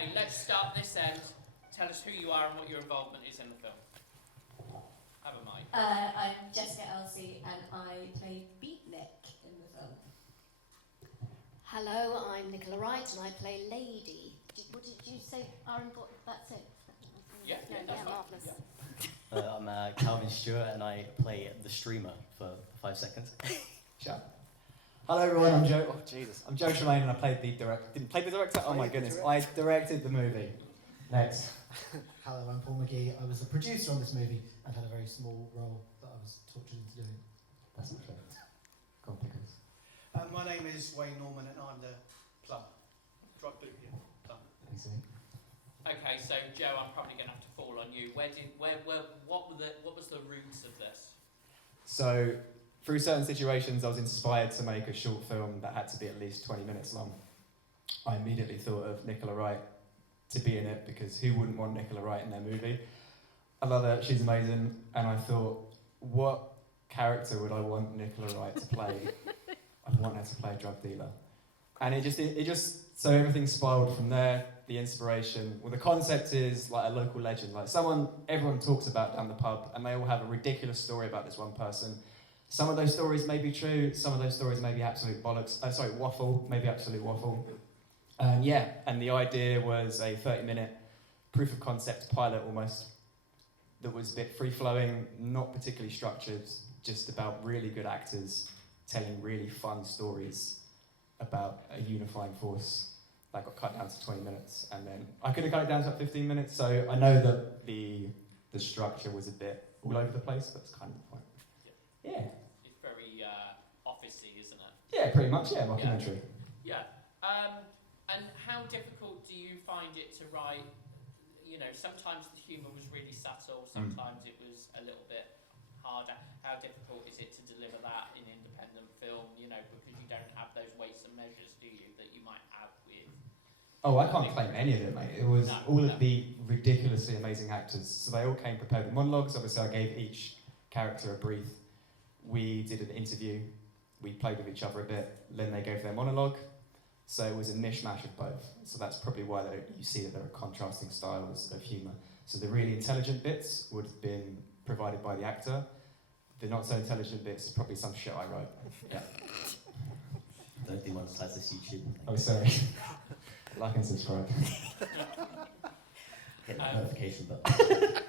Okay, let's start this end. Tell us who you are and what your involvement is in the film. Have a mic. I'm Jessica Elsie and I play Beatnik in the film. Hello, I'm Nicola Wright and I play Lady. What did you say? Our important. That's it. Yeah, that's fine. Marvellous. Yeah. I'm Calvin Stewart and I play the streamer for 5 seconds. Sure. Hello everyone, I'm Joe. Oh Jesus, I'm Joe Tremain and I played the director. Didn't play the director? Oh my goodness, I directed the movie. Next. Hello, I'm Paul McGhie. I was a producer on this movie and had a very small role that I was tortured into doing. That's not true. Go on, Pickles. My name is Wayne Norman and I'm the plumber. Drug boot, yeah, plumber. Okay, so Joe, I'm probably going to have to fall on you. What was the roots of this? So, through certain situations, I was inspired to make a short film that had to be at least 20 minutes long. I immediately thought of Nicola Wright to be in it because who wouldn't want Nicola Wright in their movie? I love her, she's amazing, and I thought, what character would I want Nicola Wright to play? I'd want her to play a drug dealer. And it just, so everything spiraled from there, the inspiration. Well, the concept is like a local legend, like someone everyone talks about down the pub, and they all have a ridiculous story about this one person. Some of those stories may be true, some of those stories may be absolute bollocks, waffle, maybe absolute waffle. And the idea was a 30-minute proof of concept pilot almost, that was a bit free-flowing, not particularly structured, just about really good actors telling really fun stories about a unifying force. That got cut down to 20 minutes, and then I could have cut it down to 15 minutes, so I know that the structure was a bit all over the place, but it's kind of the point. Yeah. It's very office-y, isn't it? Yeah, pretty much, yeah, mockumentary. Yeah. And how difficult do you find it to write? You know, sometimes the humour was really subtle, sometimes it was a little bit harder. How difficult is it to deliver that in independent film, you know, because you don't have those weights and measures, do you, that you might have with... Oh, I can't claim any of it, mate. It was all of the ridiculously amazing actors. So they all came prepared with monologues. Obviously, I gave each character a brief. We did an interview. We played with each other a bit. Then they gave their monologue. So it was a mishmash of both. So that's probably why you see that there are contrasting styles of humour. So the really intelligent bits would have been provided by the actor. The not so intelligent bits is probably some shit I wrote. Yeah. Don't demonetize this YouTube. Oh, sorry. Like and subscribe. Hit the notification button.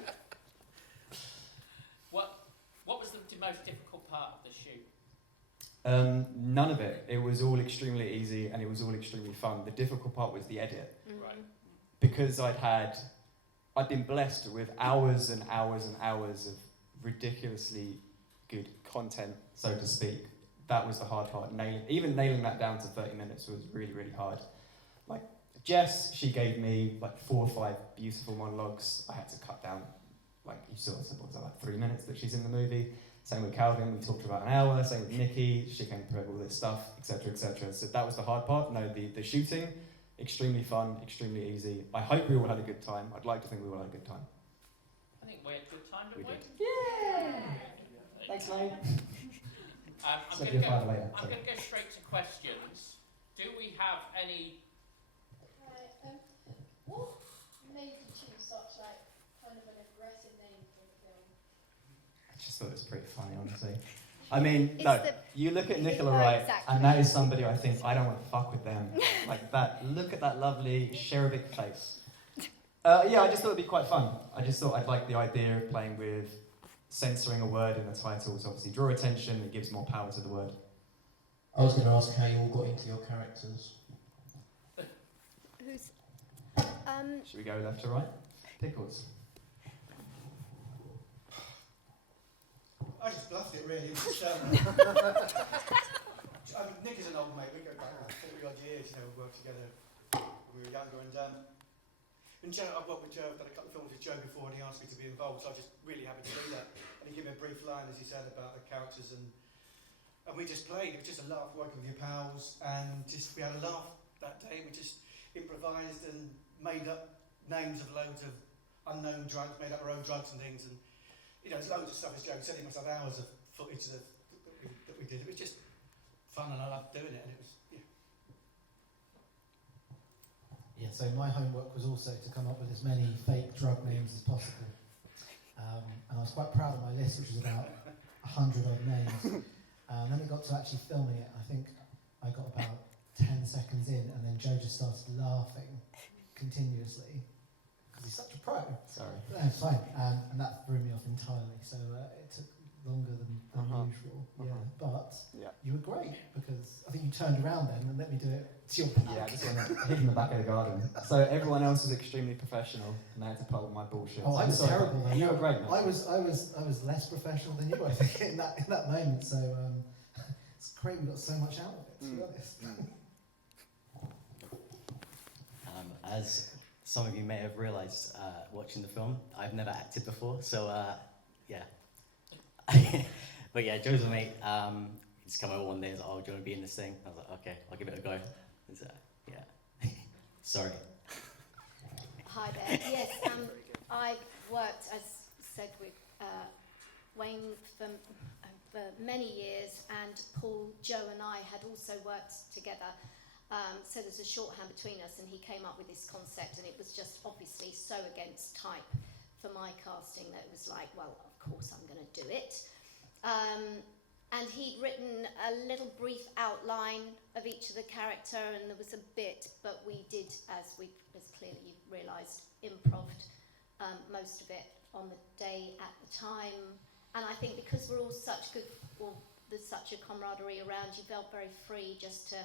What was the most difficult part of the shoot? None of it. It was all extremely easy and it was all extremely fun. The difficult part was the edit. Right. Because I'd been blessed with hours and hours and hours of ridiculously good content, so to speak. That was the hard part. Even nailing that down to 30 minutes was really, really hard. Like, Jess, she gave me like 4 or 5 beautiful monologues. I had to cut down, like, you saw it, what was that, like 3 minutes that she's in the movie. Same with Calvin, we talked for about an hour. Same with Nikki, she came through all this stuff, etc., etc. So that was the hard part. No, the shooting, extremely fun, extremely easy. I hope we all had a good time. I'd like to think we all had a good time. I think we had a good time, didn't we? Yeah! Thanks, mate. I'm So going you'll find later. to go straight to questions. Do we have any... What made you choose such kind of an aggressive name for the film? I just thought it was pretty funny, honestly. I mean, you look at Nicola Wright, and that is somebody I think I don't want to fuck with them. Like that, look at that lovely cherubic face. I just thought it'd be quite fun. I just thought I'd like the idea of playing with censoring a word in the titles. Obviously, draw attention, it gives more power to the word. I was going to ask how you all got into your characters. Who's... Should we go left to right? Pickles. I just bluffed it really. Nick is an old mate, we go back 40 odd years, we worked together when we were younger, and Joe, I've worked with Joe, I've done a couple of films with Joe before and he asked me to be involved, so I was just really happy to do that. And he gave me a brief line, as he said, about the characters, and we just played. It was just a laugh working with your pals, and we had a laugh that day. We just improvised and made up names of loads of unknown drugs, made up our own drugs and things, and there's loads of stuff, as Joe said, he must have hours of footage that we did. It was just fun and I loved doing it, and it was, Yeah, so my homework was also to come up with as many fake drug names as possible. And I was quite proud of my list, which was about 100 odd names. Then it got to actually filming it. I think I got about 10 seconds in, and then Joe just started laughing continuously because he's such a pro. Sorry. No, it's fine. And that threw me off entirely. So it took longer than usual. Yeah, but you were great because I think you turned around then and let me do it to your back. Yeah, I just went hid in the back of the garden. So everyone else was extremely professional, and I had to pull my bullshit. Oh, I was terrible. Though. You were great, mate. I was less professional than you, I think, in that moment. So it's great we got so much out of it. To be honest. As some of you may have realised watching the film, I've never acted before, so yeah. But yeah, Joe's a mate. He's come over one day and was like, "Oh, do you want to be in this thing?" I was like, "Okay, I'll give it a go." So, yeah. Sorry. Hi there. Yes, I've worked, as said, with Wayne for many years, and Paul, Joe and I had also worked together. So there's a shorthand between us, and he came up with this concept, and it was just obviously so against type for my casting that it was like, well, of course I'm going to do it. And he'd written a little brief outline of each of the character, and there was a bit, but we did, as clearly you've realised, improved most of it on the day at the time. And I think because we're all such good, or there's such a camaraderie around, you felt very free just to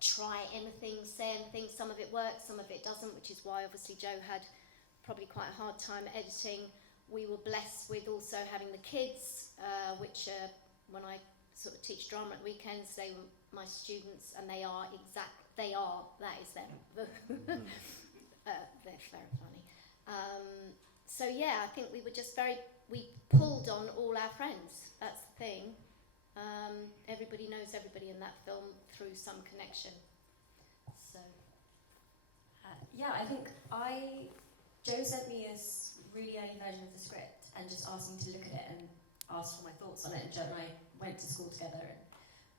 try anything, say anything. Some of it works, some of it doesn't, which is why obviously Joe had probably quite a hard time editing. We were blessed with also having the kids, which when I sort of teach drama at weekends, they were my students, and that is them. They're very funny. So yeah, I think we were just we pulled on all our friends, that's the thing. Everybody knows everybody in that film through some connection. So yeah, I think Joe sent me a really early version of the script and just asked me to look at it and ask for my thoughts on it. And Joe and I went to school together,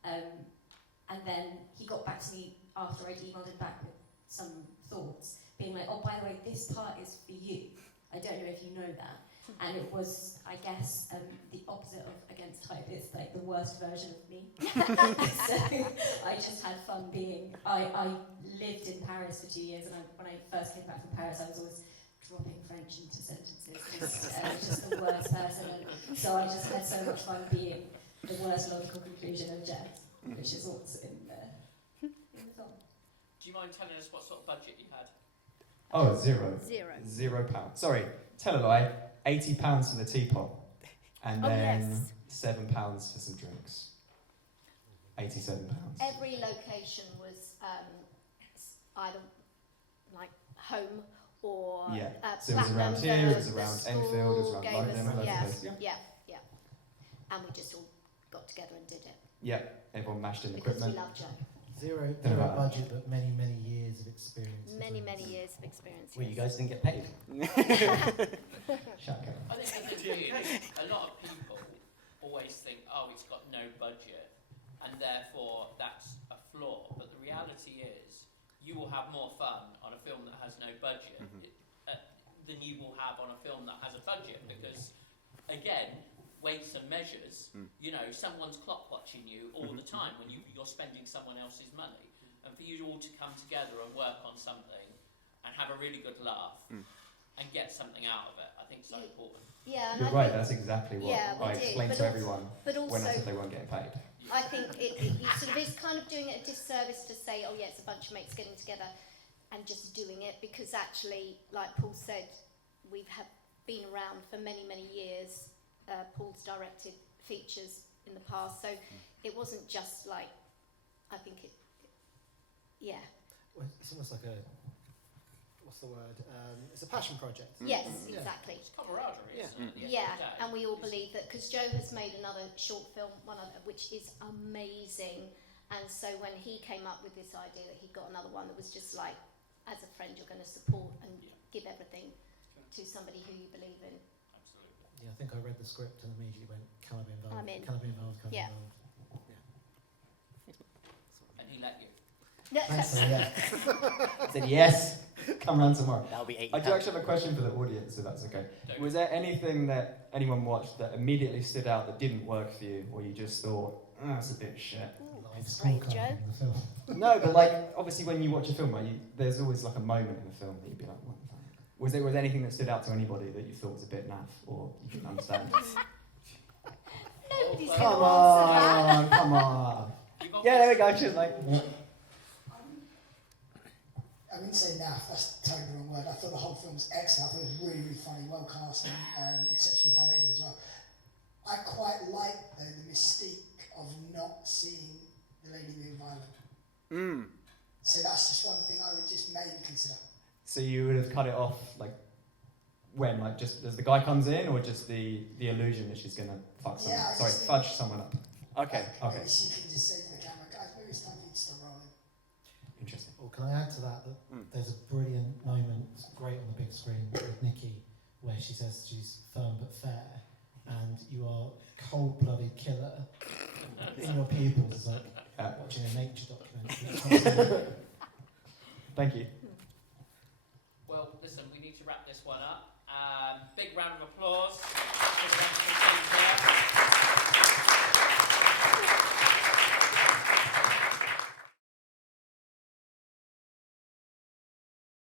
and then he got back to me after I'd emailed him back with some thoughts, being like, "Oh, by the way, this part is for you. I don't know if you know that." And it was, I guess, the opposite of against type. It's like the worst version of me. So I just had fun being. I lived in Paris for 2 years, and when I first came back from Paris, I was always dropping French into sentences. I was just the worst person, and so I just had so much fun being the worst logical conclusion of Jazz, which is what's in the film. Do you mind telling us what sort of budget you had? Oh, zero. £0. Sorry, tell a lie. £80 for the teapot, and then yes. £7 for some drinks. £87. Every location was either like home or So it was around here, it was around Enfield, it was around London, all over the place. Yeah. And we just all got together and did it. Yeah, everyone mashed in the Because equipment. we love Joe. Zero budget, but many years of experience. Many years of experience. Well, you yes. guys didn't get paid. Shaka. I think the thing is, a lot of people always think, oh, it's got no budget, and therefore that's a flaw. But the reality is, you will have more fun on a film that has no budget than you will have on a film that has a budget, because, again, weights and measures, you know, someone's clock watching you all the time when you're spending someone else's money. And for you all to come together and work on something and have a really good laugh and get something out of it, I think is so important. Yeah, You're right, that's exactly what I explained to everyone but also, when I said they weren't getting paid. I think it sort of is kind of doing it a disservice to say, oh yeah, it's a bunch of mates getting together and just doing it, because actually, like Paul said, we've been around for many years. Paul's directed features in the past, so it wasn't just like, I think Well, it's almost like what's the word? It's a passion project. Yes, Yeah. exactly. It's camaraderie, isn't it? at the end Yeah, of the day? and we all believe that, because Joe has made another short film, which is amazing, and so when he came up with this idea that he'd got another one that was just like, as a friend, you're going to support and give everything to somebody who you believe in. Absolutely. Yeah, I think I read the script and immediately went, can I be involved? I'm in. Can I be involved? Can I Yeah. be involved? And he let you. Thanks for the yeah. I said yes. Come round tomorrow. That'll be £8. I do actually have a question for the audience, if that's okay. Was there anything that anyone watched that immediately stood out that didn't work for you, or you just thought, that's a bit shit? Live Great, scorecard Joe. in the film. No, but like, obviously when you watch a film, right, there's always like a moment in the film that you'd be like, what the fuck? Was there anything that stood out to anybody that you thought was a bit naff, or you didn't understand? Nobody's Well, going Come to answer that. on, come on. You've Yeah, there we go, she's like... I wouldn't say naff, that's totally the wrong word. I thought the whole film was excellent. I thought it was really, really funny, well cast and exceptionally directed as well. I quite like, though, the mystique of not seeing the lady being violent. So that's just one thing I would just maybe consider. So you would have cut it off, like, when? Like, just as the guy comes in, or just the illusion that she's going to fuck someone? Yeah, I Sorry, just fudge someone up. Okay. Maybe she can just say to the camera, guys, maybe it's time for you to stop rolling. Interesting. Well, can I add to that there's a brilliant moment, it's great on the big screen, with Nikki, where she says she's firm but fair, and you are cold-blooded killer in your pupils. It's like watching a nature documentary. Thank you. Well, listen, we need to wrap this one up. Big round of applause.